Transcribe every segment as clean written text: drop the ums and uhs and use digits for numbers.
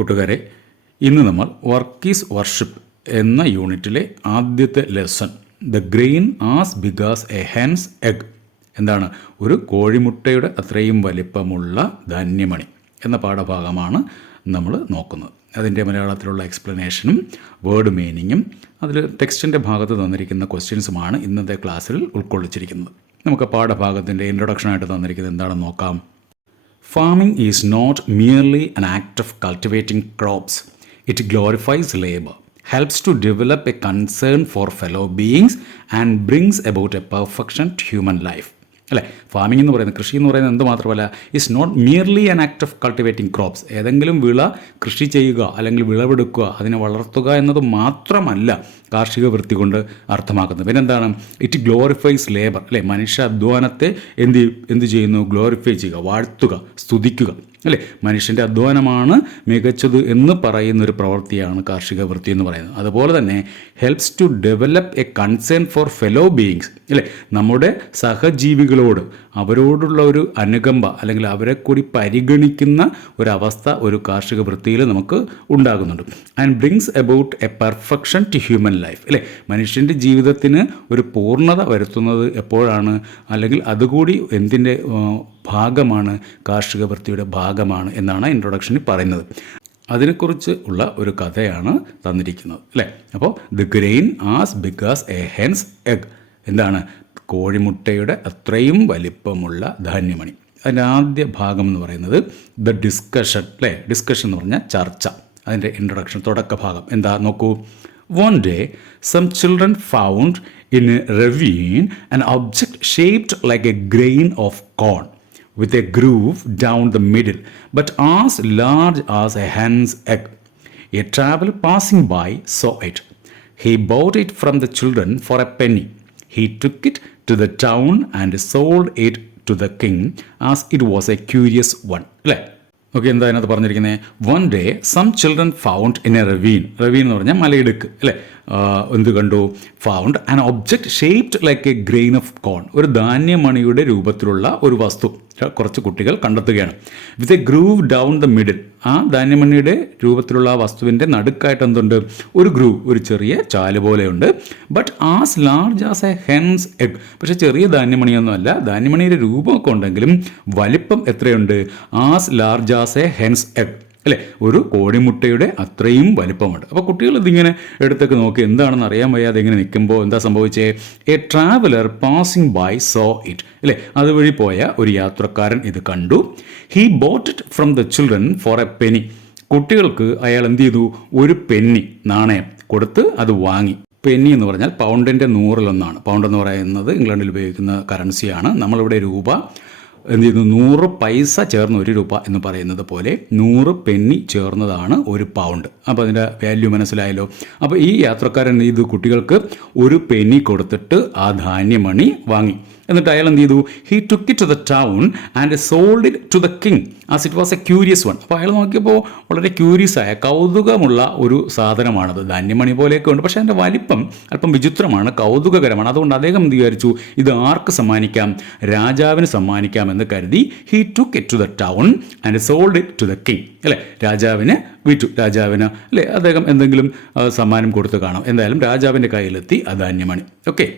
കൂട്ടുകാരെ, ഇന്ന് നമ്മൾ വർക്ക് ഈസ് വർഷിപ്പ് എന്ന യൂണിറ്റിലെ ആദ്യത്തെ lesson the grain as big as a hen's egg എന്താണ് ഒരു കോഴിമുട്ടയുടെ അത്രയും വലിപ്പമുള്ള ധാന്യമണി എന്ന പാഠഭാഗമാണ് നമ്മൾ നോക്കുന്നത്. അതിൻ്റെ മലയാളത്തിലുള്ള എക്സ്പ്ലനേഷനും വേർഡ് മീനിങ്ങും അതിൽ ടെക്സ്റ്റിൻ്റെ ഭാഗത്ത് തന്നിരിക്കുന്ന ക്വസ്റ്റ്യൻസുമാണ് ഇന്നത്തെ ക്ലാസ്സിൽ ഉൾക്കൊള്ളിച്ചിരിക്കുന്നത്. നമുക്ക് പാഠഭാഗത്തിൻ്റെ ഇൻട്രൊഡക്ഷനായിട്ട് തന്നിരിക്കുന്നത് എന്താണെന്ന് നോക്കാം. Farming is not merely an act of cultivating crops. It glorifies labor, helps to develop a concern for fellow beings, and brings about a perfection to human life. അല്ലേ, ഫാമിംഗ് എന്ന് പറയുന്നത്, കൃഷി എന്ന് പറയുന്നത് എന്ത് മാത്രമല്ല, it's not merely an act of cultivating crops. ഏതെങ്കിലും വിള കൃഷി ചെയ്യുക അല്ലെങ്കിൽ വിളവെടുക്കുക, അതിനെ വളർത്തുക എന്നത് മാത്രമല്ല കാർഷിക വൃത്തി കൊണ്ട് അർത്ഥമാക്കുന്നത്. പിന്നെന്താണ്? It glorifies labour. അല്ലേ, മനുഷ്യ അധ്വാനത്തെ എന്ത് ചെയ്യുന്നു? ഗ്ലോറിഫൈ ചെയ്യുക, വാഴ്ത്തുക, സ്തുതിക്കുക. അല്ലേ, മനുഷ്യൻ്റെ അധ്വാനമാണ് മികച്ചത് എന്ന് പറയുന്നൊരു പ്രവൃത്തിയാണ് കാർഷിക വൃത്തി എന്ന് പറയുന്നത്. അതുപോലെ തന്നെ helps to develop a concern for fellow beings. അല്ലേ, നമ്മുടെ സഹജീവികളോട് അവരോടുള്ള ഒരു അനുകമ്പ അല്ലെങ്കിൽ അവരെ കൂടി പരിഗണിക്കുന്ന ഒരവസ്ഥ ഒരു കാർഷിക വൃത്തിയിൽ നമുക്ക് ഉണ്ടാകുന്നുണ്ട്. And brings about a perfection to human life. അല്ലേ, മനുഷ്യൻ്റെ ജീവിതത്തിന് ഒരു പൂർണ്ണത വരുത്തുന്നത് എപ്പോഴാണ്? അല്ലെങ്കിൽ അതുകൂടി എന്തിൻ്റെ ഭാഗമാണ്? കാർഷിക വൃത്തിയുടെ ഭാഗമാണ് എന്നാണ് ഇൻട്രൊഡക്ഷനിൽ പറയുന്നത്. അതിനെക്കുറിച്ച് ഉള്ള ഒരു കഥയാണ് തന്നിരിക്കുന്നത്. അല്ലേ, അപ്പോൾ the grain as big as a hen's egg. എന്താണ്? കോഴിമുട്ടയുടെ അത്രയും വലിപ്പമുള്ള ധാന്യമണി. അതിൻ്റെ ആദ്യ ഭാഗം എന്ന് പറയുന്നത് ദ ഡിസ്കഷൻ. അല്ലേ, ഡിസ്കഷൻ എന്ന് പറഞ്ഞാൽ ചർച്ച. അതിൻ്റെ ഇൻട്രൊഡക്ഷൻ, തുടക്ക ഭാഗം എന്താ നോക്കൂ. One day, some children found in a ravine an object shaped like a grain of corn, with a groove down the middle, but as large as a hen's egg. A traveler passing by saw it. He bought it from the children for a penny. He took it to the town and sold it to the king, as it was a curious one. Okay, എന്താ അതിനകത്ത് പറഞ്ഞിരിക്കുന്നത്? One day some children found in a ravine. Ravine എന്ന് പറഞ്ഞാൽ മലയിടുക്ക്. അല്ലേ, എന്ത് കണ്ടു? Found an object shaped like a grain of corn. ഒരു ധാന്യമണിയുടെ രൂപത്തിലുള്ള ഒരു വസ്തു കുറച്ച് കുട്ടികൾ കണ്ടെത്തുകയാണ്. With a groove down the middle. ആ ധാന്യമണിയുടെ രൂപത്തിലുള്ള ആ വസ്തുവിൻ്റെ നടുക്കായിട്ട് എന്തുണ്ട്? ഒരു ഗ്രൂവ്, ഒരു ചെറിയ ചാല് പോലെയുണ്ട്. But as large as a hen's egg. പക്ഷേ ചെറിയ ധാന്യമണിയൊന്നുമല്ല. ധാന്യമണിയുടെ രൂപമൊക്കെ ഉണ്ടെങ്കിലും വലിപ്പം എത്രയുണ്ട്? As large as a hen's egg. അല്ലേ, ഒരു കോഴിമുട്ടയുടെ അത്രയും വലിപ്പമുണ്ട്. അപ്പോൾ കുട്ടികൾ ഇതിങ്ങനെ എടുത്തൊക്കെ നോക്കി എന്താണെന്ന് അറിയാൻ വയ്യാതെ ഇങ്ങനെ നിൽക്കുമ്പോൾ എന്താ സംഭവിച്ചേ? A traveller passing by saw it. അല്ലേ, അതുവഴി പോയ ഒരു യാത്രക്കാരൻ ഇത് കണ്ടു. He bought it from the children for a penny. കുട്ടികൾക്ക് അയാൾ എന്ത് ചെയ്തു? ഒരു പെന്നി, നാണയം കൊടുത്ത് അത് വാങ്ങി. പെന്നി എന്ന് പറഞ്ഞാൽ പൗണ്ടിൻ്റെ 100 പൗണ്ട് എന്ന് പറയുന്നത് ഇംഗ്ലണ്ടിൽ ഉപയോഗിക്കുന്ന കറൻസിയാണ്. നമ്മളിവിടെ രൂപ എന്ത് ചെയ്യുന്നു? 100 പൈസ ചേർന്ന് 1 രൂപ എന്ന് പറയുന്നത് പോലെ 100 പെന്നി ചേർന്നതാണ് ഒരു പൗണ്ട്. അപ്പോൾ അതിൻ്റെ വാല്യൂ മനസ്സിലായല്ലോ. അപ്പോൾ ഈ യാത്രക്കാരൻ ഇത് കുട്ടികൾക്ക് ഒരു പെന്നി കൊടുത്തിട്ട് ആ ധാന്യമണി വാങ്ങി. എന്നിട്ട് അയാൾ എന്ത് ചെയ്തു? He took it to the town and sold it to the king as it was a curious one. അപ്പോൾ അയാൾ നോക്കിയപ്പോൾ വളരെ ക്യൂരിയസ് ആയ, കൗതുകമുള്ള ഒരു സാധനമാണത്. ധാന്യമണി പോലെയൊക്കെ ഉണ്ട്, പക്ഷേ അതിൻ്റെ വലിപ്പം അല്പം വിചിത്രമാണ്, കൗതുകകരമാണ്. അതുകൊണ്ട് അദ്ദേഹം എന്ത് വിചാരിച്ചു? ഇത് ആർക്ക് സമ്മാനിക്കാം? രാജാവിന് സമ്മാനിക്കാം എന്ന് കരുതി he took it to the town and sold it to the king. അല്ലേ, രാജാവിന് വിറ്റു. രാജാവിന് അല്ലേ അദ്ദേഹം എന്തെങ്കിലും സമ്മാനം കൊടുത്ത് കാണാം. എന്തായാലും രാജാവിൻ്റെ കയ്യിലെത്തി ആ ധാന്യമണി. Okay,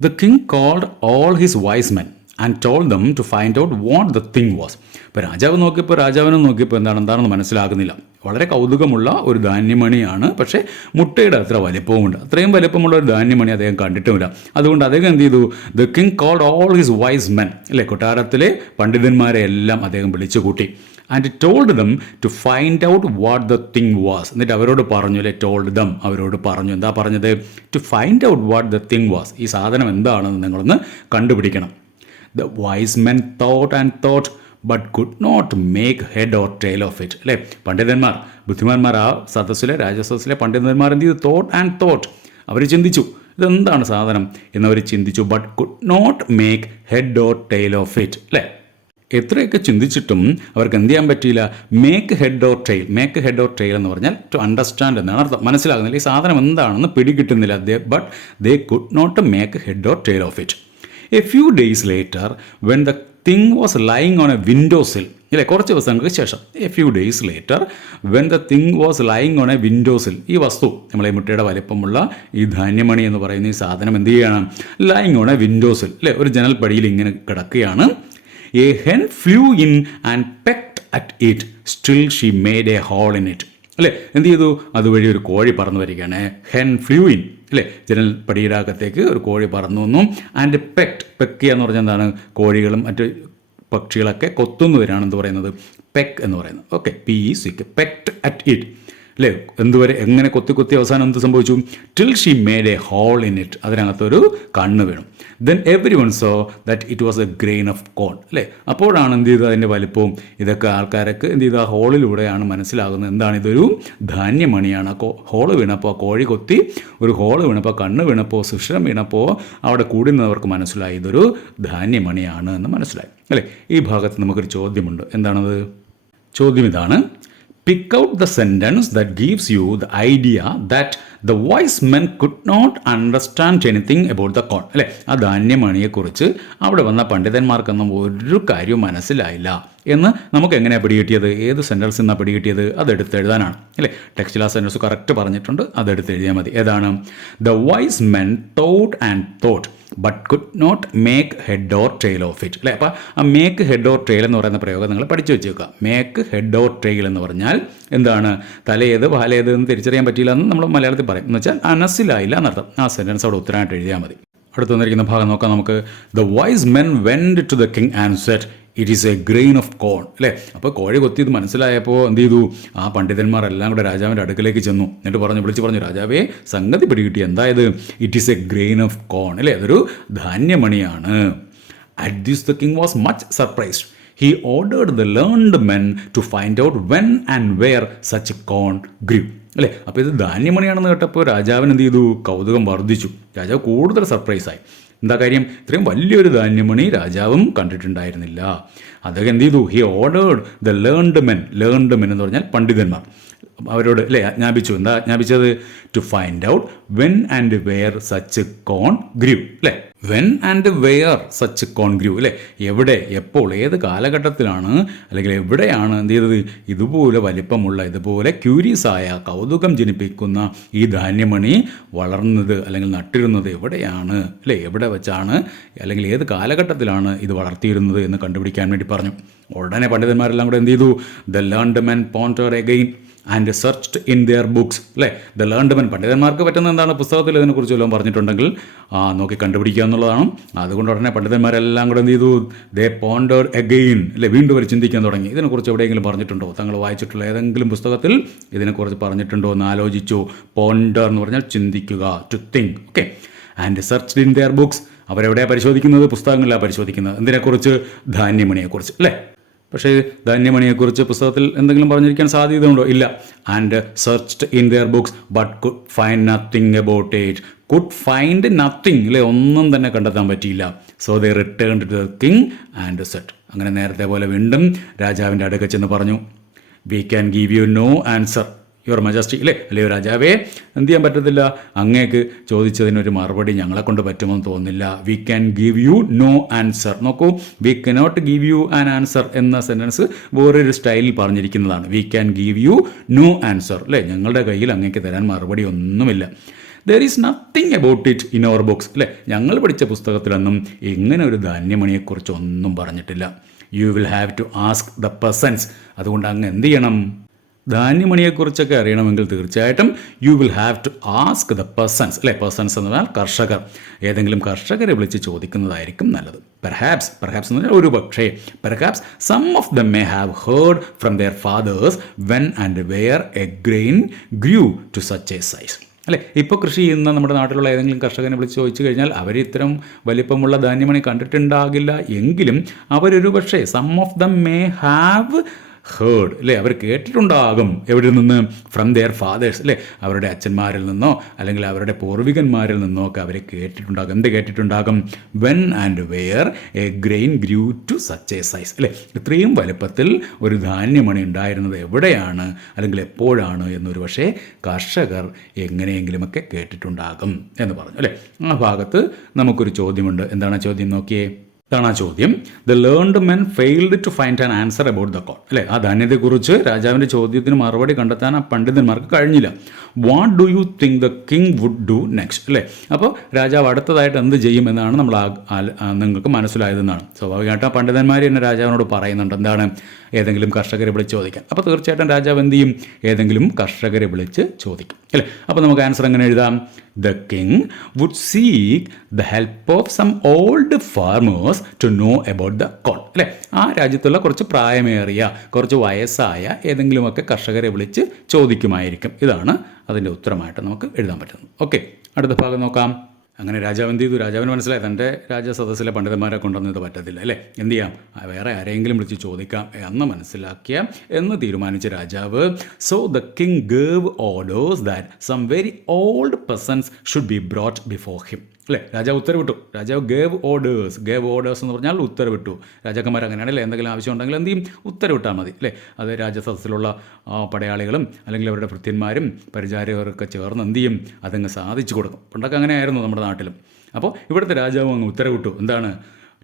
the king called all his wise men and told them to find out what the thing was. ഇപ്പോൾ രാജാവിനെ നോക്കിയപ്പോൾ എന്താണെന്ന് മനസ്സിലാകുന്നില്ല. വളരെ കൗതുകമുള്ള ഒരു ധാന്യമണിയാണ്, പക്ഷേ മുട്ടയുടെ അത്ര വലിപ്പവുമുണ്ട്. അത്രയും വലിപ്പമുള്ള ഒരു ധാന്യമണി അദ്ദേഹം കണ്ടിട്ടുമില്ല. അതുകൊണ്ട് അദ്ദേഹം എന്ത് ചെയ്തു? The king called all his wise men. അല്ലേ, കൊട്ടാരത്തിലെ പണ്ഡിതന്മാരെ എല്ലാം അദ്ദേഹം വിളിച്ചു കൂട്ടി. And told them to find out what the thing was. എന്നിട്ട് അവരോട് പറഞ്ഞു. അല്ലേ, ടോൾഡ് ദം, അവരോട് പറഞ്ഞു. എന്താ പറഞ്ഞത്? To find out what the thing was. ഈ സാധനം എന്താണെന്ന് നിങ്ങളൊന്ന് കണ്ടുപിടിക്കണം. The wise men thought and thought but could not make head or tail of it. അല്ലേ, പണ്ഡിതന്മാർ, ബുദ്ധിമാന്മാർ, ആ സദസ്സിലെ രാജസദസ്സിലെ പണ്ഡിതന്മാർ എന്ത് ചെയ്തു? Thought and thought. അവർ ചിന്തിച്ചു ഇതെന്താണ് സാധനം എന്നവർ ചിന്തിച്ചു. But could not make head or tail of it. അല്ലേ, എത്രയൊക്കെ ചിന്തിച്ചിട്ടും അവർക്ക് എന്ത് ചെയ്യാൻ പറ്റിയില്ല? Make head or tail. Make head or tail എന്ന് പറഞ്ഞാൽ ടു അണ്ടർസ്റ്റാൻഡ് എന്നാണ് അർത്ഥം. മനസ്സിലാകുന്നില്ല, ഈ സാധനം എന്താണെന്ന് പിടികിട്ടുന്നില്ല. But they could not make head or tail of it. A few days later, when the thing was lying on a window sill. ഇല്ലേ, കുറച്ച് ദിവസങ്ങൾക്ക് ശേഷം, a few days later, when the thing was lying on a window sill, ഈ വസ്തു, നമ്മളെ മുട്ടയുടെ വലിപ്പമുള്ള ഈ ധാന്യമണി എന്ന് പറയുന്ന ഈ സാധനം എന്ത് ചെയ്യുകയാണ്? ലൈങ് ഓൺ എ വിൻഡോ സിൽ, അല്ലേ, ഒരു ജനൽപ്പടിയിൽ ഇങ്ങനെ കിടക്കുകയാണ്. A hen flew in and pecked at it, still she made a hole in it. അല്ലേ, എന്ത് ചെയ്തു? അതുവഴി ഒരു കോഴി പറന്നു വരികയാണ്. ഹെൻ ഫ്ലൂ ഇൻ, അല്ലേ, ജനൽ പടിയിലകത്തേക്ക് ഒരു കോഴി പറന്നു വന്നു. ആൻഡ് പെക്കുക എന്ന് പറഞ്ഞാൽ എന്താണ്? കോഴികളും മറ്റ് പക്ഷികളൊക്കെ കൊത്തുന്നതിനാണ് എന്ത് പറയുന്നത്? പെക്ക് എന്ന് പറയുന്നത്. Okay, PEC, pecked at it, അല്ലേ, എന്തുവരെ എങ്ങനെ കൊത്തി കൊത്തി അവസാനം എന്ത് സംഭവിച്ചു? Till she made a hole in it, അതിനകത്തൊരു കണ്ണ് വീണു. Then everyone saw that it was a grain of corn, അല്ലേ, അപ്പോഴാണ് എന്ത് ചെയ്തത്? അതിൻ്റെ വലിപ്പവും ഇതൊക്കെ ആൾക്കാരൊക്കെ എന്ത് ചെയ്തു? ആ ഹോളിലൂടെയാണ് മനസ്സിലാകുന്നത് എന്താണ് ഇതൊരു ധാന്യമണിയാണ്. ഹോള് വീണപ്പോൾ, കോഴി കൊത്തി ഒരു ഹോള് വീണപ്പോൾ, കണ്ണ് വീണപ്പോൾ, സുഷിരം വീണപ്പോൾ അവിടെ കൂടി നിന്നവർക്ക് മനസ്സിലായി ഇതൊരു ധാന്യമണിയാണ് എന്ന് മനസ്സിലായി, അല്ലേ. ഈ ഭാഗത്ത് നമുക്കൊരു ചോദ്യമുണ്ട്. എന്താണത്? ചോദ്യം ഇതാണ്: pick out the sentence that gives you the idea that the wise men could not understand anything about the corn. അല്ലേ, ആ ധാന്യമണിയെക്കുറിച്ച് അവിടെ വന്ന പണ്ഡിതന്മാർക്കൊന്നും ഒരു കാര്യവും മനസ്സിലായില്ല എന്ന് നമുക്ക് എങ്ങനെയാണ് പിടികിട്ടിയത്? ഏത് സെൻറ്റൻസിൽ നിന്നാണ് പിടികിട്ടിയത്? അതെടുത്ത് എഴുതാനാണ്, അല്ലേ. ടെക്സ്റ്റിൽ ആ സെൻറ്റൻസ് കറക്റ്റ് പറഞ്ഞിട്ടുണ്ട്, അതെടുത്ത് എഴുതിയാൽ മതി. ഏതാണ്? The wise men thought and thought but could not make head or tail of it, അല്ലേ. അപ്പോൾ ആ മേക്ക് ഹെഡ് ഓർ ടെയിൽ എന്ന് പറയുന്ന പ്രയോഗം നിങ്ങൾ പഠിച്ചു വെച്ചേക്കുക. മേക്ക് ഹെഡ് ഓർ ടെയിൽ എന്ന് പറഞ്ഞാൽ എന്താണ്? തലയേത് വാലേത് എന്ന് തിരിച്ചറിയാൻ പറ്റിയില്ല എന്ന് നമ്മൾ മലയാളത്തിൽ പറയും. എന്ന് വെച്ചാൽ മനസ്സിലായില്ല എന്നർത്ഥം. ആ സെൻറ്റൻസ് അവിടെ ഉത്തരമായിട്ട് എഴുതിയാൽ മതി. അടുത്ത് വന്നിരിക്കുന്ന ഭാഗം നോക്കാം നമുക്ക്. The wise men went to the king and said it is a grain of corn, അല്ലേ. അപ്പോൾ കോഴി കൊത്തിയത് മനസ്സിലായപ്പോൾ എന്ത് ചെയ്തു? ആ പണ്ഡിതന്മാരെല്ലാം കൂടെ രാജാവിൻ്റെ അടുക്കലേക്ക് ചെന്നു. എന്നിട്ട് വിളിച്ചു പറഞ്ഞു, രാജാവേ, സംഗതി പിടികിട്ടി. എന്തായത്? It is a grain of corn, അല്ലേ, അതൊരു ധാന്യമണിയാണ്. At this the king was much surprised. He ordered the learned men to find out when and where such corn grew, അല്ലേ. അപ്പോൾ ഇത് ധാന്യമണിയാണെന്ന് കേട്ടപ്പോൾ രാജാവിന് എന്ത് ചെയ്തു? കൗതുകം വർദ്ധിച്ചു. രാജാവ് കൂടുതൽ സർപ്രൈസായി. എന്താ കാര്യം? ഇത്രയും വലിയൊരു ധാന്യമണി രാജാവും കണ്ടിട്ടുണ്ടായിരുന്നില്ല. അദ്ദേഹം എന്ത് ചെയ്തു? He ordered the learned men എന്ന് പറഞ്ഞാൽ പണ്ഡിതന്മാർ, അവരോട്, അല്ലേ, ആജ്ഞാപിച്ചു. എന്താ ആജ്ഞാപിച്ചത്? To find out when and where such corn grew, അല്ലേ. When and where such corn grew, അല്ലേ, എവിടെ, എപ്പോൾ, ഏത് കാലഘട്ടത്തിലാണ്, അല്ലെങ്കിൽ എവിടെയാണ് എന്ത് ചെയ്തത്? ഇതുപോലെ വലിപ്പമുള്ള, ഇതുപോലെ ക്യൂരിയസ് ആയ, കൗതുകം ജനിപ്പിക്കുന്ന ഈ ധാന്യമണി വളർന്നത് അല്ലെങ്കിൽ നട്ടിരുന്നത് എവിടെയാണ്, അല്ലേ, എവിടെ വെച്ചാണ്, അല്ലെങ്കിൽ ഏത് കാലഘട്ടത്തിലാണ് ഇത് വളർത്തിയിരുന്നത് എന്ന് കണ്ടുപിടിക്കാൻ വേണ്ടി പറഞ്ഞു. ഉടനെ പണ്ഡിതന്മാരെല്ലാം കൂടെ എന്ത് ചെയ്തു? The learned men pondered again and searched in their books, അല്ലേ. ദ ലേൺഡ് മെൻ, പണ്ഡിതന്മാർക്ക് പറ്റുന്ന എന്താണ്? പുസ്തകത്തിൽ ഇതിനെക്കുറിച്ച് വല്ലതും പറഞ്ഞിട്ടുണ്ടെങ്കിൽ നോക്കി കണ്ടുപിടിക്കുക എന്നുള്ളതാണ്. അതുകൊണ്ട് ഉടനെ പണ്ഡിതന്മാരെല്ലാം കൂടെ എന്ത് ചെയ്തു? ദേ പോണ്ടർഡ് അഗെയിൻ, അല്ലേ, വീണ്ടും അവർ ചിന്തിക്കാൻ തുടങ്ങി. ഇതിനെക്കുറിച്ച് എവിടെയെങ്കിലും പറഞ്ഞിട്ടുണ്ടോ? തങ്ങൾ വായിച്ചിട്ടുള്ള ഏതെങ്കിലും പുസ്തകത്തിൽ ഇതിനെക്കുറിച്ച് പറഞ്ഞിട്ടുണ്ടോ എന്ന് ആലോചിച്ചു. പോണ്ടർ എന്ന് പറഞ്ഞാൽ ചിന്തിക്കുക, to think. Okay. And searched in their books, അവരെവിടെയാണ് പരിശോധിക്കുന്നത്? പുസ്തകങ്ങളിലാണ് പരിശോധിക്കുന്നത്. എന്തിനെക്കുറിച്ച്? ധാന്യമണിയെക്കുറിച്ച്, അല്ലേ. പക്ഷേ ധാന്യമണിയെക്കുറിച്ച് പുസ്തകത്തിൽ എന്തെങ്കിലും പറഞ്ഞിരിക്കാൻ സാധ്യതയുണ്ടോ? ഇല്ല. And searched in their books but could find nothing about it. Could find nothing, അല്ലേ, ഒന്നും തന്നെ കണ്ടെത്താൻ പറ്റിയില്ല. So they returned to the king and said, അങ്ങനെ നേരത്തെ പോലെ വീണ്ടും രാജാവിൻ്റെ അടുക്കൽ ചെന്ന് പറഞ്ഞു, we can give you no answer your majesty, അല്ലേ രാജാവേ, എന്ത് ചെയ്യാൻ പറ്റത്തില്ല, അങ്ങേക്ക് ചോദിച്ചതിനൊരു മറുപടി ഞങ്ങളെ കൊണ്ട് പറ്റുമെന്ന് തോന്നുന്നില്ല. We can give you no answer. നോക്കൂ, we cannot give you an answer എന്ന സെൻറ്റൻസ് വേറൊരു സ്റ്റൈലിൽ പറഞ്ഞിരിക്കുന്നതാണ്. We can give you no answer, അല്ലേ, ഞങ്ങളുടെ കയ്യിൽ അങ്ങേക്ക് തരാൻ മറുപടി ഒന്നുമില്ല. There is nothing about it in our books, അല്ലേ, ഞങ്ങൾ പഠിച്ച പുസ്തകത്തിലൊന്നും ഇങ്ങനെ ഒരു ധാന്യമണിയെക്കുറിച്ച് ഒന്നും പറഞ്ഞിട്ടില്ല. You will have to ask the persons. അതുകൊണ്ട് അങ്ങ് എന്ത് ചെയ്യണം? ധാന്യമണിയെക്കുറിച്ചൊക്കെ അറിയണമെങ്കിൽ തീർച്ചയായിട്ടും you will have to ask the persons, അല്ലേ. പേഴ്സൺസ് എന്ന് പറഞ്ഞാൽ കർഷകർ. ഏതെങ്കിലും കർഷകരെ വിളിച്ച് ചോദിക്കുന്നതായിരിക്കും നല്ലത്. പെർഹാപ്സ് എന്ന് പറഞ്ഞാൽ ഒരു പക്ഷേ, perhaps some of them may have heard from their fathers when and where a grain grew to such a size, അല്ലേ. ഇപ്പോൾ കൃഷി ചെയ്യുന്ന നമ്മുടെ നാട്ടിലുള്ള ഏതെങ്കിലും കർഷകനെ വിളിച്ച് ചോദിച്ചു കഴിഞ്ഞാൽ അവർ ഇത്തരം വലിപ്പമുള്ള ധാന്യമണി കണ്ടിട്ടുണ്ടാകില്ല എങ്കിലും അവരൊരു പക്ഷേ some of them may have heard, അല്ലേ, അവർ കേട്ടിട്ടുണ്ടാകും. എവിടെ നിന്ന്? ഫ്രം ദെയർ ഫാദേഴ്സ്, അല്ലേ, അവരുടെ അച്ഛന്മാരിൽ നിന്നോ അല്ലെങ്കിൽ അവരുടെ പൂർവികന്മാരിൽ നിന്നോ ഒക്കെ അവർ കേട്ടിട്ടുണ്ടാകും. എന്ത് കേട്ടിട്ടുണ്ടാകും? When and where a grain grew to such a size, അല്ലേ, ഇത്രയും വലുപ്പത്തിൽ ഒരു ധാന്യമണി ഉണ്ടായിരുന്നത് എവിടെയാണ് അല്ലെങ്കിൽ എപ്പോഴാണ് എന്നൊരു പക്ഷേ കർഷകർ എങ്ങനെയെങ്കിലുമൊക്കെ കേട്ടിട്ടുണ്ടാകും എന്ന് പറഞ്ഞു, അല്ലേ. ആ ഭാഗത്ത് നമുക്കൊരു ചോദ്യമുണ്ട്. എന്താണ് ചോദ്യം? നോക്കിയേ. ഇതാണ് ആ ചോദ്യം. The learned men failed to find an answer about the corn. അല്ലേ, ആ ധാന്യത്തെക്കുറിച്ച് രാജാവിൻ്റെ ചോദ്യത്തിന് മറുപടി കണ്ടെത്താൻ ആ പണ്ഡിതന്മാർക്ക് കഴിഞ്ഞില്ല. What do you think the king would do next? അല്ലേ, അപ്പോൾ രാജാവ് അടുത്തതായിട്ട് എന്ത് ചെയ്യും എന്നാണ് നമ്മൾ നിങ്ങൾക്ക് മനസ്സിലായതെന്നാണ്. സ്വാഭാവികമായിട്ടും ആ പണ്ഡിതന്മാർ തന്നെ രാജാവിനോട് പറയുന്നുണ്ട് എന്താണ്, ഏതെങ്കിലും കർഷകരെ വിളിച്ച് ചോദിക്കാൻ. അപ്പോൾ തീർച്ചയായിട്ടും രാജാവ് എന്ത് ചെയ്യും, ഏതെങ്കിലും കർഷകരെ വിളിച്ച് ചോദിക്കും. അല്ലേ, അപ്പോൾ നമുക്ക് ആൻസർ എങ്ങനെ എഴുതാം? The king would seek the help of some old farmers to know about the corn. അല്ലേ, ആ രാജ്യത്തുള്ള കുറച്ച് പ്രായമേറിയ, കുറച്ച് വയസ്സായ ഏതെങ്കിലുമൊക്കെ കർഷകരെ വിളിച്ച് ചോദിക്കുമായിരിക്കും. ഇതാണ് അതിൻ്റെ ഉത്തരമായിട്ട് നമുക്ക് എഴുതാൻ പറ്റുന്നത്. ഓക്കെ, അടുത്ത ഭാഗം നോക്കാം. അങ്ങനെ രാജാവ് എന്ത് ചെയ്തു? രാജാവിന് മനസ്സിലായി തൻ്റെ രാജസദസ്സിലെ പണ്ഡിതന്മാരെ കൊണ്ടൊന്നും ഇത് പറ്റത്തില്ല. അല്ലേ, എന്ത് ചെയ്യാം, വേറെ ആരെങ്കിലും വിളിച്ച് ചോദിക്കാം എന്ന് മനസ്സിലാക്കിയ എന്ന് തീരുമാനിച്ച രാജാവ്, so the king gave orders that some very old persons should be brought before him. അല്ലേ, രാജാവ് ഉത്തരവിട്ടു. രാജാവ് ഗേവ് ഓർഡേഴ്സ് എന്ന് പറഞ്ഞാൽ ഉത്തരവിട്ടു. രാജാക്കന്മാർ അങ്ങനെയാണല്ലേ, എന്തെങ്കിലും ആവശ്യം ഉണ്ടെങ്കിൽ എന്ത് ചെയ്യും, ഉത്തരവിട്ടാൽ മതി. അല്ലേ, അത് രാജസദസ്സിലുള്ള പടയാളികളും അല്ലെങ്കിൽ അവരുടെ ഭൃത്യന്മാരും പരിചാരകരൊക്കെ ചേർന്ന് എന്ത് ചെയ്യും, അതങ്ങ് സാധിച്ചു കൊടുക്കും. പണ്ടൊക്കെ അങ്ങനെയായിരുന്നു നമ്മുടെ നാട്ടിലും. അപ്പോൾ ഇവിടുത്തെ രാജാവ് അങ്ങ് ഉത്തരവിട്ടു. എന്താണ്?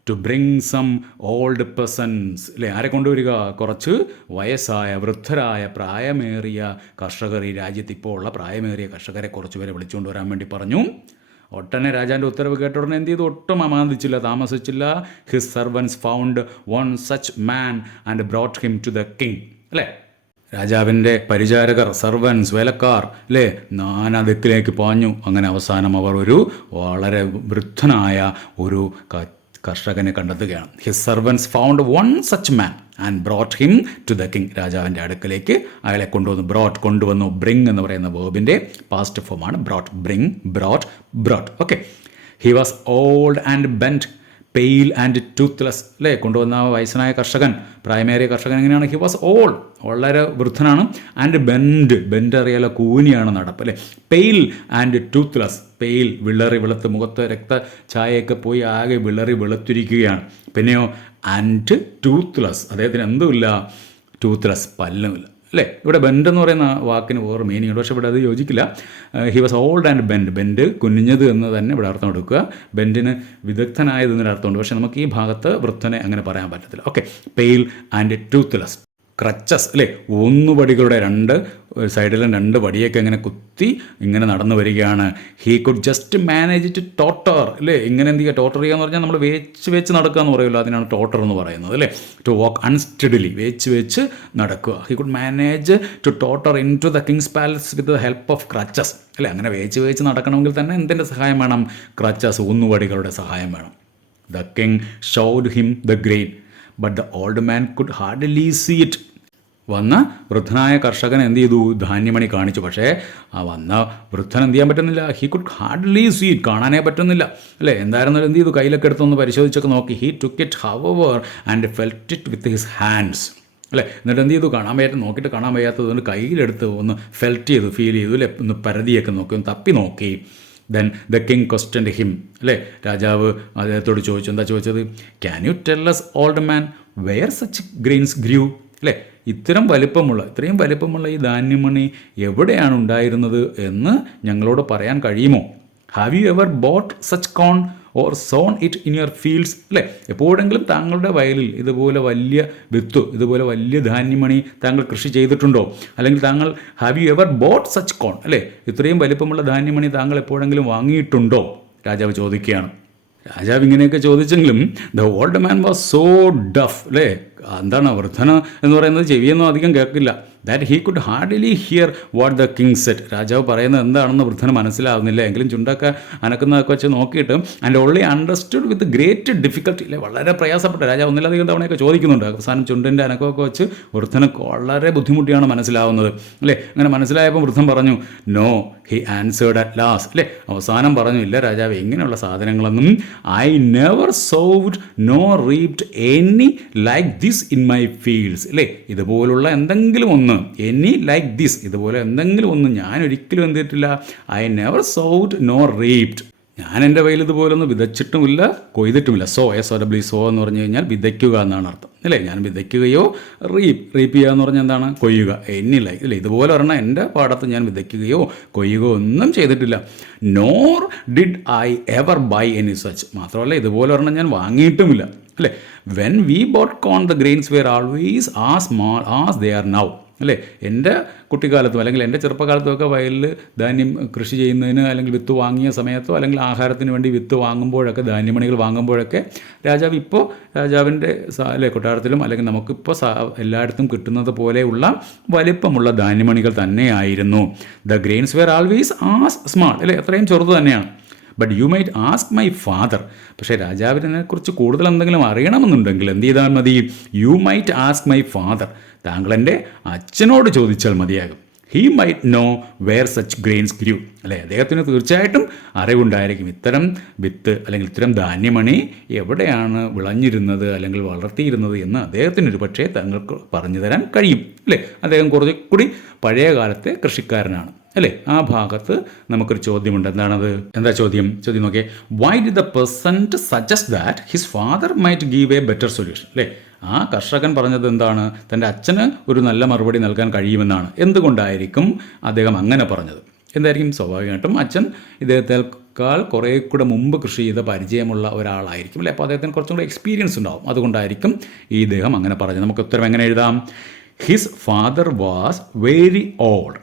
To bring some old persons. അല്ലേ, ആരെ കൊണ്ടുവരിക? കുറച്ച് വയസ്സായ, വൃദ്ധരായ, പ്രായമേറിയ കർഷകർ. ഈ രാജ്യത്ത് ഇപ്പോൾ ഉള്ള പ്രായമേറിയ കർഷകരെ കുറച്ചുപേരെ വിളിച്ചുകൊണ്ട് വരാൻ വേണ്ടി പറഞ്ഞു. ഒട്ടനെ രാജാവിൻ്റെ ഉത്തരവ് കേട്ട ഉടനെ എന്ത് ചെയ്തു? ഒട്ടും അമാന്തിച്ചില്ല, താമസിച്ചില്ല. His servants found one such man and brought him to the king. അല്ലേ, രാജാവിൻ്റെ പരിചാരകർ, സർവൻസ്, വേലക്കാർ, അല്ലേ, നാനാദിക്കിലേക്ക് പാഞ്ഞു. അങ്ങനെ അവസാനം അവർ ഒരു വളരെ വൃദ്ധനായ ഒരു കർഷകനെ കണ്ടെത്തുകയാണ്. His servants found one such man and brought him to the king. രാജാവിൻ്റെ അടുക്കലേക്ക് അയാളെ കൊണ്ടുവന്നു. ബ്രോട്ട്, കൊണ്ടുവന്നു. ബ്രിങ് എന്ന് പറയുന്ന വേർബിൻ്റെ പാസ്റ്റ് ഫോമാണ് brought. Bring, brought. Okay, he was old and bent, pale and toothless. അല്ലേ, കൊണ്ടുവന്ന വയസ്സനായ കർഷകൻ, പ്രായമേറിയ കർഷകൻ എങ്ങനെയാണ്? ഹി വാസ് ഓൾഡ്, വളരെ വൃദ്ധനാണ്. ആൻഡ് ബെൻഡ് അറിയാലോ, കൂനിയാണ് നടപ്പ്. അല്ലേ, പെയിൽ ആൻഡ് ടൂത്ത്ലെസ്. പെയിൽ, വിളറി വെളുത്ത്, മുഖത്ത് രക്തഛായയൊക്കെ പോയി ആകെ വിളറി വെളുത്തിരിക്കുകയാണ്. പിന്നെയോ ആൻഡ് ടൂത്ത്ലെസ്, അദ്ദേഹത്തിന് എന്തുമില്ല? ടൂത്ത്ലെസ്, പല്ലുമില്ല. അല്ലേ, ഇവിടെ ബെൻഡ് എന്ന് പറയുന്ന വാക്കിന് വേറെ മീനിങ് ഉണ്ട്, പക്ഷേ ഇവിടെ അത് യോജിക്കില്ല. He was old and bend കുനിഞ്ഞത് എന്ന് തന്നെ ഇവിടെ അർത്ഥം എടുക്കുക. ബെൻഡിന് വിദഗ്ധനായത് എന്നൊരു അർത്ഥമുണ്ട്, പക്ഷേ നമുക്ക് ഈ ഭാഗത്ത് വൃദ്ധനെ അങ്ങനെ പറയാൻ പറ്റത്തില്ല. Okay, pale and toothless. Crutches, അല്ലേ, ഊന്നുപടികളുടെ രണ്ട് സൈഡിലും രണ്ട് വടിയൊക്കെ ഇങ്ങനെ കുത്തി ഇങ്ങനെ നടന്നു വരികയാണ്. He could just manage to totter. അല്ലേ, ഇങ്ങനെ എന്ത് ചെയ്യുക? ടോട്ടർ ചെയ്യുക എന്ന് പറഞ്ഞാൽ നമ്മൾ വെച്ച് നടക്കുക എന്ന് പറയുമല്ലോ, അതിനാണ് ടോട്ടർ എന്ന് പറയുന്നത്. അല്ലേ, ടു വാക്ക് അൺസ്റ്റഡിലി, വെച്ച് നടക്കുക. He could manage to totter into the king's palace with the help of crutches. അല്ലേ, അങ്ങനെ വെച്ച് നടക്കണമെങ്കിൽ തന്നെ എന്തിൻ്റെ സഹായം വേണം? ക്രച്ചസ്, ഊന്നുവടികളുടെ സഹായം വേണം. The king showed him the grain but the old man could hardly see it. വന്ന വൃദ്ധനായ കർഷകൻ എന്ത് ചെയ്തു? ധാന്യമണി കാണിച്ചു. പക്ഷേ ആ വന്ന വൃദ്ധൻ എന്ത് ചെയ്യാൻ പറ്റുന്നില്ല? He could hardly see it, കാണാനേ പറ്റുന്നില്ല. അല്ലേ, എന്തായിരുന്നാലും എന്ത് ചെയ്തു? കയ്യിലൊക്കെ എടുത്തൊന്ന് പരിശോധിച്ചൊക്കെ നോക്കി. He took it however and felt it with his hands. അല്ലേ, എന്നിട്ട് എന്ത് ചെയ്തു? നോക്കിയിട്ട് കാണാൻ വയ്യാത്തത് കൊണ്ട് കയ്യിലെടുത്ത് ഒന്ന് ഫെൽറ്റ് ചെയ്തു, ഫീൽ ചെയ്തു. അല്ലേ, ഒന്ന് പരതിയൊക്കെ നോക്കി, ഒന്ന് തപ്പി നോക്കി. Then the king questioned him. അല്ലേ, രാജാവ് അദ്ദേഹത്തോട് ചോദിച്ചു. എന്താ ചോദിച്ചത്? Can you tell us old man where such grains grew? അല്ലേ, ഇത്രയും വലിപ്പമുള്ള ഈ ധാന്യമണി എവിടെയാണ് ഉണ്ടായിരുന്നത് എന്ന് ഞങ്ങളോട് പറയാൻ കഴിയുമോ? Have you ever bought such corn or sown it in your fields? അല്ലേ, എപ്പോഴെങ്കിലും താങ്കളുടെ വയലിൽ ഇതുപോലെ വലിയ വിത്ത്, ഇതുപോലെ വലിയ ധാന്യമണി താങ്കൾ കൃഷി ചെയ്തിട്ടുണ്ടോ? അല്ലെങ്കിൽ താങ്കൾ have you ever bought such corn? അല്ലേ, ഇത്രയും വലിപ്പമുള്ള ധാന്യമണി താങ്കൾ എപ്പോഴെങ്കിലും വാങ്ങിയിട്ടുണ്ടോ? രാജാവ് ചോദിക്കുകയാണ്. രാജാവ് ഇങ്ങനെയൊക്കെ ചോദിച്ചെങ്കിലും the old man was so deaf. അല്ലേ, എന്താണ് വൃദ്ധന എന്ന് പറയുന്നത്? ചെവിയൊന്നും അധികം കേൾക്കില്ല. That he could hardly hear what the king said. രാജാവ് പറയുന്നത് എന്താണെന്ന് വൃദ്ധന് മനസ്സിലാവുന്നില്ല. എങ്കിലും ചുണ്ടൊക്കെ അനക്കുന്നതൊക്കെ വെച്ച് നോക്കിയിട്ട് and only understood with great difficulty. അല്ലേ, വളരെ പ്രയാസപ്പെട്ട. രാജാവ് ഒന്നിലധികം തവണയൊക്കെ ചോദിക്കുന്നുണ്ട്. അവസാനം ചുണ്ടിൻ്റെ അനക്കമൊക്കെ വെച്ച് വൃദ്ധന് വളരെ ബുദ്ധിമുട്ടിയാണ് മനസ്സിലാവുന്നത്. അല്ലേ, അങ്ങനെ മനസ്സിലായപ്പോൾ വൃദ്ധൻ പറഞ്ഞു no. He answered at last. അല്ലേ, അവസാനം പറഞ്ഞു, ഇല്ല രാജാവ്, ഇങ്ങനെയുള്ള സാധനങ്ങളൊന്നും I never sowed nor reaped any like this in my fields. അല്ലേ, ഇതുപോലുള്ള എന്തെങ്കിലും ഒന്ന്, എനി ലൈക്ക് ദിസ്, ഇതുപോലെ എന്തെങ്കിലും ഒന്ന് ഞാൻ ഒരിക്കലും എന്ത് ചെയ്തിട്ടില്ല. I never sowed nor reaped. ഞാൻ എൻ്റെ വയലിൽ ഇതുപോലൊന്നും വിതച്ചിട്ടുമില്ല, കൊയ്തിട്ടുമില്ല. സോ എന്ന് പറഞ്ഞു കഴിഞ്ഞാൽ വിതയ്ക്കുക എന്നാണ് അർത്ഥം, അല്ലേ? ഞാൻ വിതയ്ക്കുകയോ റീപ്പ് ചെയ്യുക എന്ന് പറഞ്ഞാൽ എന്താണ്? കൊയ്യുക. എന്നില്ല, ഇല്ലേ? ഇതുപോലെ പറഞ്ഞാൽ എൻ്റെ പാടത്ത് ഞാൻ വിതയ്ക്കുകയോ കൊയ്യുകയോ ഒന്നും ചെയ്തിട്ടില്ല. Nor did I ever buy any such. മാത്രമല്ല ഇതുപോലെ പറഞ്ഞാൽ ഞാൻ വാങ്ങിയിട്ടുമില്ല, അല്ലേ? When we bought corn the grains were always as small as they are now. അല്ലേ? എൻ്റെ കുട്ടിക്കാലത്തും അല്ലെങ്കിൽ എൻ്റെ ചെറുപ്പകാലത്തുമൊക്കെ വയലിൽ ധാന്യം കൃഷി ചെയ്യുന്നതിന് അല്ലെങ്കിൽ വിത്ത് വാങ്ങിയ സമയത്തോ അല്ലെങ്കിൽ ആഹാരത്തിന് വേണ്ടി വിത്ത് വാങ്ങുമ്പോഴൊക്കെ, ധാന്യമണികൾ വാങ്ങുമ്പോഴൊക്കെ രാജാവ് ഇപ്പോൾ രാജാവിൻ്റെ അല്ലേ കൊട്ടാരത്തിലും അല്ലെങ്കിൽ നമുക്കിപ്പോൾ എല്ലായിടത്തും കിട്ടുന്നത് പോലെയുള്ള വലിപ്പമുള്ള ധാന്യമണികൾ തന്നെയായിരുന്നു. The grains were always as small, അല്ലേ? അത്രയും ചെറുത് തന്നെയാണ്. But you might ask my father. പക്ഷേ രാജാവിനെക്കുറിച്ച് കൂടുതൽ എന്തെങ്കിലും അറിയണമെന്നുണ്ടെങ്കിൽ എന്ത് ചെയ്താൽ മതി? You might ask my father. താങ്കൾ എൻ്റെ അച്ഛനോട് ചോദിച്ചാൽ മതിയാകും. He might know where such grains grew. അല്ലേ? അദ്ദേഹത്തിന് തീർച്ചയായിട്ടും അറിവുണ്ടായിരിക്കും ഇത്തരം വിത്ത് അല്ലെങ്കിൽ ഇത്തരം ധാന്യമണി എവിടെയാണ് വിളഞ്ഞിരുന്നത് അല്ലെങ്കിൽ വളർത്തിയിരുന്നത് എന്ന് അദ്ദേഹത്തിന് ഒരു പക്ഷേ താങ്കൾക്ക് പറഞ്ഞു തരാൻ കഴിയും, അല്ലേ? അദ്ദേഹം കുറച്ചുകൂടി പഴയ കാലത്തെ കൃഷിക്കാരനാണ്, അല്ലേ? ആ ഭാഗത്ത് നമുക്കൊരു ചോദ്യമുണ്ട്. എന്താണത്? എന്താ ചോദ്യം നോക്കിയേ. Why did the peasant suggest that his father might give a better solution. അല്ലേ? ആ കർഷകൻ പറഞ്ഞത് എന്താണ്? തൻ്റെ അച്ഛന് ഒരു നല്ല മറുപടി നൽകാൻ കഴിയുമെന്നാണ്. എന്തുകൊണ്ടായിരിക്കും അദ്ദേഹം അങ്ങനെ പറഞ്ഞത്? എന്തായിരിക്കും? സ്വാഭാവികമായിട്ടും അച്ഛൻ ഇദ്ദേഹത്തേക്കാൾ കുറേ കൂടെ മുമ്പ് കൃഷി ചെയ്ത പരിചയമുള്ള ഒരാളായിരിക്കും, അല്ലേ? അപ്പോൾ അദ്ദേഹത്തിന് കുറച്ചും കൂടെ എക്സ്പീരിയൻസ് ഉണ്ടാവും. അതുകൊണ്ടായിരിക്കും ഈ ഇദ്ദേഹം അങ്ങനെ പറഞ്ഞത്. നമുക്ക് ഉത്തരം എങ്ങനെ എഴുതാം? His father was very old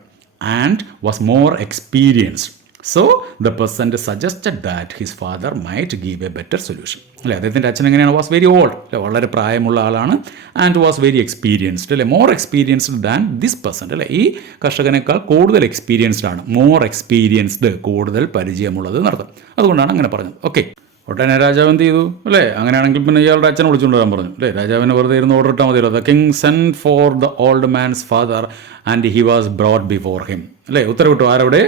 and was more experienced. So the person suggested that his father might give a better solution. അല്ലേ? അദ്ദേഹത്തിൻ്റെ അച്ഛൻ എങ്ങനെയാണ്? വാസ് വെരി ഓൾഡ്, അല്ലേ? വളരെ പ്രായമുള്ള ആളാണ്. ആൻഡ് വാസ് വെരി എക്സ്പീരിയൻസ്ഡ്, അല്ലേ? More experienced than this person, അല്ലേ? ഈ കർഷകനേക്കാൾ കൂടുതൽ എക്സ്പീരിയൻസ്ഡ് ആണ്. മോർ എക്സ്പീരിയൻസ്ഡ്, കൂടുതൽ പരിചയമുള്ളത് എന്നർത്ഥം. അതുകൊണ്ടാണ് അങ്ങനെ പറഞ്ഞത്. ഓക്കെ. ഒട്ടനെ രാജാവ് എന്ത് ചെയ്തു? അല്ലേ? അങ്ങനെയാണെങ്കിൽ പിന്നെ ഇയാളുടെ അച്ഛനെ വിളിച്ചുകൊണ്ട് വരാൻ പറഞ്ഞു, അല്ലേ? രാജാവിനെ വെറുതെ ഇരുന്ന് ഓർഡർ ഇട്ടാൽ മതിയല്ലോ. The king send for the old man's father and he was brought before him. അല്ലേ? ഉത്തരവിട്ടു. ആരവിടെ?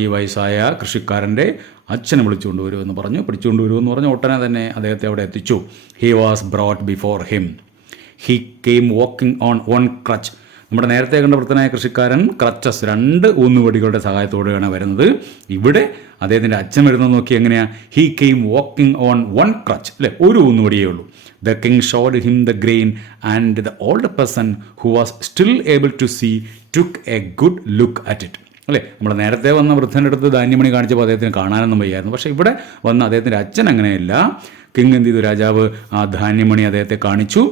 ഈ വയസ്സായ കൃഷിക്കാരൻ്റെ അച്ഛനെ വിളിച്ചുകൊണ്ട് വരുമെന്ന് പറഞ്ഞു, പിടിച്ചുകൊണ്ട് വരുമെന്ന് പറഞ്ഞു. ഒട്ടനെ തന്നെ അദ്ദേഹത്തെ അവിടെ എത്തിച്ചു. He was brought before him. He came walking on one crutch. നമ്മുടെ നേരത്തെ കണ്ട വൃത്തനായ കൃഷിക്കാരൻ ക്രച്ചസ്, 2 ഊന്നുവടികളുടെ സഹായത്തോടെയാണ് വരുന്നത്. ഇവിടെ അദ്ദേഹത്തിൻ്റെ അച്ഛൻ വരുന്നത് നോക്കി എങ്ങനെയാണ്? He came walking on one crutch, അല്ലേ? ഒരു ഊന്നുവടിയേ ഉള്ളൂ. The king showed him the grain and the old person who was still able to see took a good look at it. അല്ലേ? നമ്മൾ നേരത്തെ വന്ന വൃദ്ധൻ്റെ അടുത്ത് ധാന്യമണി കാണിച്ചപ്പോൾ അദ്ദേഹത്തിന് കാണാനൊന്നും വയ്യായിരുന്നു. പക്ഷേ ഇവിടെ വന്ന അദ്ദേഹത്തിൻ്റെ അച്ഛൻ അങ്ങനെയല്ല. കിങ് എന്ത് ചെയ്തു? രാജാവ് ആ ധാന്യമണി അദ്ദേഹത്തെ കാണിച്ചു.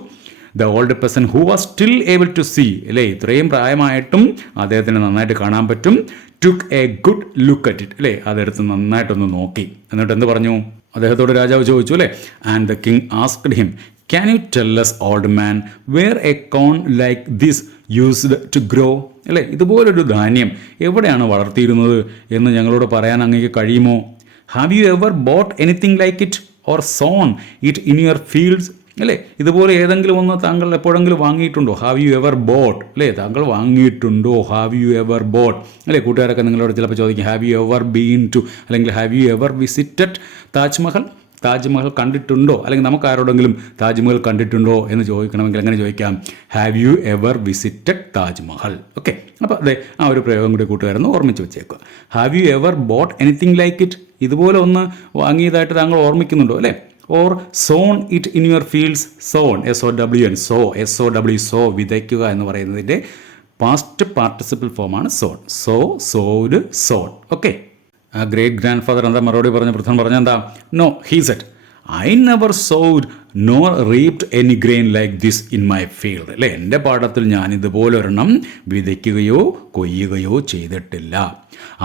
The old person who was still able to see, അല്ലേ? ഇത്രയും പ്രായമായിട്ടും അദ്ദേഹത്തിന് നന്നായിട്ട് കാണാൻ പറ്റും. Took a good look at it, അല്ലേ? അതെടുത്ത് നന്നായിട്ടൊന്ന് നോക്കി. എന്നിട്ട് എന്ത് പറഞ്ഞു? അദ്ദേഹത്തോട് രാജാവ് ചോദിച്ചു, അല്ലേ? And the king asked him, can you tell us old man where a corn like this used to grow. അല്ലേ? ഇതുപോലൊരു ധാന്യം എവിടെയാണ് വളർത്തിയിരുന്നത് എന്ന് ഞങ്ങളോട് പറയാൻ അങ്ങേക്ക് കഴിയുമോ? Have you ever boat anything like it or sown it in your fields. അല്ലേ? ഇതുപോലെ ഏതെങ്കിലും ഒന്ന് താങ്കൾ എപ്പോഴെങ്കിലും വാങ്ങിയിട്ടുണ്ടോ? ഹാവ് യു എവർ ബോട്ട്, അല്ലേ? താങ്കൾ വാങ്ങിയിട്ടുണ്ടോ? ഹാവ് യു എവർ ബോട്ട്, അല്ലേ? കൂട്ടുകാരൊക്കെ നിങ്ങളോട് ചിലപ്പോൾ ചോദിക്കും, have you ever been to, അല്ലെങ്കിൽ have you ever visited Taj Mahal. Taj Mahal കണ്ടിട്ടുണ്ടോ? അല്ലെങ്കിൽ നമുക്ക് ആരോടെങ്കിലും താജ്മഹൽ കണ്ടിട്ടുണ്ടോ എന്ന് ചോദിക്കണമെങ്കിൽ എങ്ങനെ ചോദിക്കാം? Have you ever visited Taj Mahal. Okay. അപ്പോൾ അതെ, ആ ഒരു പ്രയോഗം കൂടി കൂട്ടുകാരെന്ന് ഓർമ്മിച്ച് വെച്ചേക്കുക. Have you ever boat anything like it. ഇതുപോലെ ഒന്ന് വാങ്ങിയതായിട്ട് താങ്കൾ ഓർമ്മിക്കുന്നുണ്ടോ? അല്ലേ? Or sown it in your fields. Zone, SOWN, so വിതയ്ക്കുക എന്ന് പറയുന്നതിൻ്റെ പാസ്റ്റ് പാർട്ടിസിപ്പിൾ ഫോമാണ് സോൺ. സോഡ്, സോൺ. ഓക്കെ. ആ ഗ്രേറ്റ് ഗ്രാൻഡ് ഫാദർ എന്താ മറുപടി പറഞ്ഞ? വൃദ്ധൻ പറഞ്ഞ എന്താ? No, he said, I never സോഡ് nor റീപ്ഡ് any grain like this in my field. അല്ലേ? എൻ്റെ പാടത്തിൽ ഞാൻ ഇതുപോലൊരെണ്ണം വിതയ്ക്കുകയോ കൊയ്യുകയോ ചെയ്തിട്ടില്ല.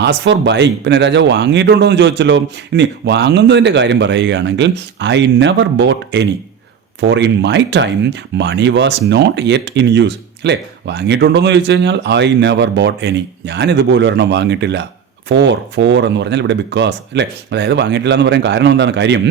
ആസ് ഫോർ ബൈയിങ്, പിന്നെ രാജാവ് വാങ്ങിയിട്ടുണ്ടോ എന്ന് ചോദിച്ചല്ലോ. ഇനി വാങ്ങുന്നതിൻ്റെ കാര്യം പറയുകയാണെങ്കിൽ, I never bought any, for in my time money was not yet in use. അല്ലേ? വാങ്ങിയിട്ടുണ്ടോ എന്ന് ചോദിച്ചു കഴിഞ്ഞാൽ ഐ നെവർ ബോട്ട് എനി, ഞാൻ ഇതുപോലെ ഒരെണ്ണം വാങ്ങിയിട്ടില്ല. ഫോർ എന്ന് പറഞ്ഞാൽ ഇവിടെ ബിക്കോസ്, അല്ലേ? അതായത് വാങ്ങിയിട്ടില്ല എന്ന് പറയാൻ കാരണം എന്താണ്? കാര്യം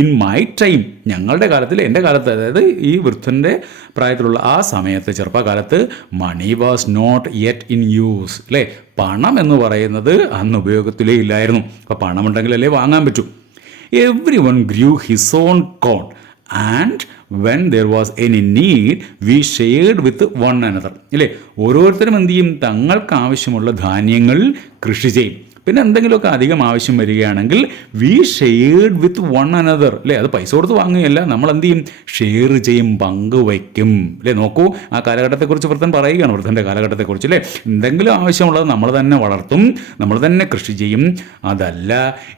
ഇൻ മൈ ടൈം, ഞങ്ങളുടെ കാലത്തിൽ, എൻ്റെ കാലത്ത്, അതായത് ഈ വൃദ്ധൻ്റെ പ്രായത്തിലുള്ള ആ സമയത്ത്, ചെറുപ്പകാലത്ത്, money was not yet in use. അല്ലേ? പണം എന്ന് പറയുന്നത് അന്ന് ഉപയോഗത്തിലേ ഇല്ലായിരുന്നു. അപ്പോൾ പണമുണ്ടെങ്കിലല്ലേ വാങ്ങാൻ പറ്റൂ. Everyone grew his own corn and when there was any need we shared with one another. അല്ലേ? ഓരോരുത്തരും എന്ത് ചെയ്യും? തങ്ങൾക്ക് ആവശ്യമുള്ള ധാന്യങ്ങൾ കൃഷി ചെയ്യും. പിന്നെ എന്തെങ്കിലുമൊക്കെ അധികം ആവശ്യം വരികയാണെങ്കിൽ we shared with one another അല്ലേ. അത് പൈസ കൊടുത്ത് വാങ്ങുകയല്ല, നമ്മൾ എന്ത് ചെയ്യും, ഷെയർ ചെയ്യും, പങ്കുവയ്ക്കും അല്ലേ. നോക്കൂ, ആ കാലഘട്ടത്തെക്കുറിച്ച് വൃദ്ധൻ പറയുകയാണ്, വൃദ്ധൻ്റെ കാലഘട്ടത്തെക്കുറിച്ച് അല്ലേ. എന്തെങ്കിലും ആവശ്യമുള്ളത് നമ്മൾ തന്നെ വളർത്തും, നമ്മൾ തന്നെ കൃഷി ചെയ്യും. അതല്ല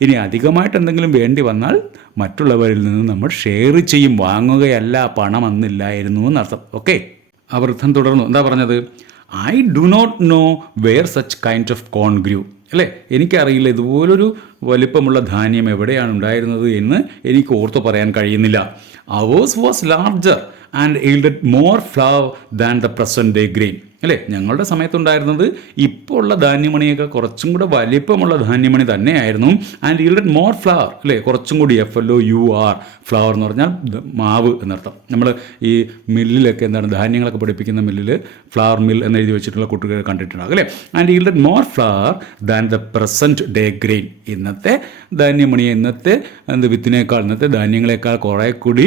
ഇനി അധികമായിട്ട് എന്തെങ്കിലും വേണ്ടി വന്നാൽ മറ്റുള്ളവരിൽ നിന്ന് നമ്മൾ ഷെയർ ചെയ്യും, വാങ്ങുകയല്ല, പണം അന്നില്ലായിരുന്നു എന്നർത്ഥം. ഓക്കെ. ആ വൃദ്ധൻ തുടർന്നു, എന്താ പറഞ്ഞത്, I do not know where such kind of corn grew അല്ലേ. എനിക്കറിയില്ല ഇതുപോലൊരു വലിപ്പമുള്ള ധാന്യം എവിടെയാണ് ഉണ്ടായിരുന്നത് എന്ന് എനിക്ക് ഓർത്തു പറയാൻ കഴിയുന്നില്ല. Hours was larger and yielded more flower than the present day grain അല്ലേ. ഞങ്ങളുടെ സമയത്തുണ്ടായിരുന്നത് ഇപ്പോൾ ഉള്ള ധാന്യമണിയൊക്കെ കുറച്ചും കൂടെ വലിപ്പമുള്ള ധാന്യമണി തന്നെയായിരുന്നു. ആൻഡ് ഈൽഡഡ് മോർ ഫ്ലവർ അല്ലേ, കുറച്ചും കൂടി FLOUR ഫ്ലവർ എന്ന് പറഞ്ഞാൽ മാവ് എന്നർത്ഥം. നമ്മൾ ഈ മില്ലിലൊക്കെ എന്താണ് ധാന്യങ്ങളൊക്കെ പൊടിപ്പിക്കുന്ന മില്ലിൽ ഫ്ലവർ മിൽ എന്ന് എഴുതി വെച്ചിട്ടുള്ള കുട്ടികൾ കണ്ടിട്ടുണ്ടാകും അല്ലേ. And yielded more flower than the present day grain. ഇന്നത്തെ ധാന്യമണിയെ, ഇന്നത്തെ വിത്തിനേക്കാൾ, ഇന്നത്തെ ധാന്യങ്ങളെക്കാൾ കുറേ കൂടി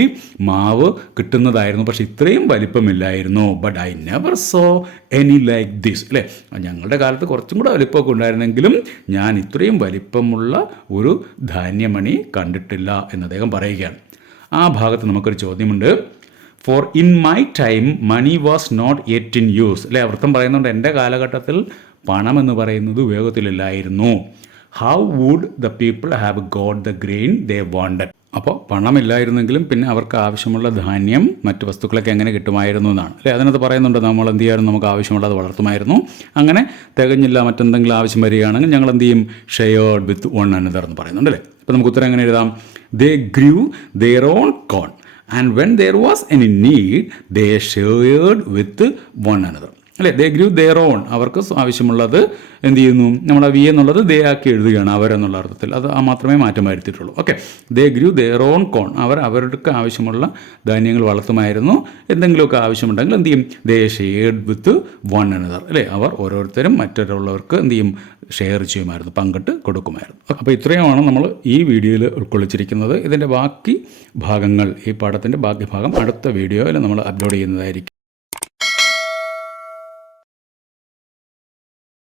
മാവ് കിട്ടുന്നതായിരുന്നു. പക്ഷെ ഇത്രയും വലിപ്പമില്ലായിരുന്നു. But I never saw any like this അല്ലേ. ഞങ്ങളുടെ കാലത്ത് കുറച്ചും കൂടെ വലിപ്പമൊക്കെ ഉണ്ടായിരുന്നെങ്കിലും ഞാൻ ഇത്രയും വലിപ്പമുള്ള ഒരു ധാന്യമണി കണ്ടിട്ടില്ല എന്ന് അദ്ദേഹം പറയുകയാണ്. ആ ഭാഗത്ത് നമുക്കൊരു ചോദ്യമുണ്ട്. For in my time money was not yet in use അല്ലേ. വൃത്തം പറയുന്നുണ്ട്, എൻ്റെ കാലഘട്ടത്തിൽ പണം എന്ന് പറയുന്നത് ഉപയോഗത്തിലില്ലായിരുന്നു. How would the people have got the grain they wanted. അപ്പോൾ പണമില്ലായിരുന്നെങ്കിലും പിന്നെ അവർക്ക് ആവശ്യമുള്ള ധാന്യം, മറ്റ് വസ്തുക്കളൊക്കെ എങ്ങനെ കിട്ടുമായിരുന്നു എന്നാണ് അല്ലേ. അതിനകത്ത് പറയുന്നുണ്ട്, നമ്മൾ എന്ത് ചെയ്യായിരുന്നു, നമുക്ക് ആവശ്യമുള്ളത് വളർത്തുമായിരുന്നു. അങ്ങനെ തികഞ്ഞില്ല, മറ്റെന്തെങ്കിലും ആവശ്യം വരികയാണെങ്കിൽ ഞങ്ങൾ എന്ത് ചെയ്യും, ഷെയർഡ് വിത്ത് വൺ അനദർ എന്ന് പറയുന്നുണ്ട് അല്ലേ. അപ്പോൾ നമുക്ക് ഉത്തരം എങ്ങനെ എഴുതാം, they grew their own corn and when there was any need they shared with one another അല്ലേ. ദേ ഗ്രൂ ദെയർ ഓൺ, അവർക്ക് ആവശ്യമുള്ളത് എന്ത് ചെയ്യുന്നു, നമ്മൾ ആ വി എന്നുള്ളത് ദേ ആക്കി എഴുതുകയാണ്, അവരെന്നുള്ള അർത്ഥത്തിൽ. അത് മാത്രമേ മാറ്റം വരുത്തിയിട്ടുള്ളൂ. Okay. They grew their own corn, അവർക്ക് ആവശ്യമുള്ള ധാന്യങ്ങൾ വളർത്തുമായിരുന്നു. എന്തെങ്കിലുമൊക്കെ ആവശ്യമുണ്ടെങ്കിൽ എന്ത് ചെയ്യും, they shared with one another അല്ലേ. അവർ ഓരോരുത്തരും മറ്റുള്ളവർക്ക് എന്ത് ചെയ്യും, ഷെയർ ചെയ്യുമായിരുന്നു, പങ്കിട്ട് കൊടുക്കുമായിരുന്നു. അപ്പോൾ ഇത്രയുമാണ് നമ്മൾ ഈ വീഡിയോയിൽ ഉൾക്കൊള്ളിച്ചിരിക്കുന്നത്. ഇതിൻ്റെ ബാക്കി ഭാഗങ്ങൾ, ഈ പാഠത്തിൻ്റെ ബാക്കി ഭാഗം അടുത്ത വീഡിയോയിൽ നമ്മൾ അപ്ലോഡ് ചെയ്യുന്നതായിരിക്കും.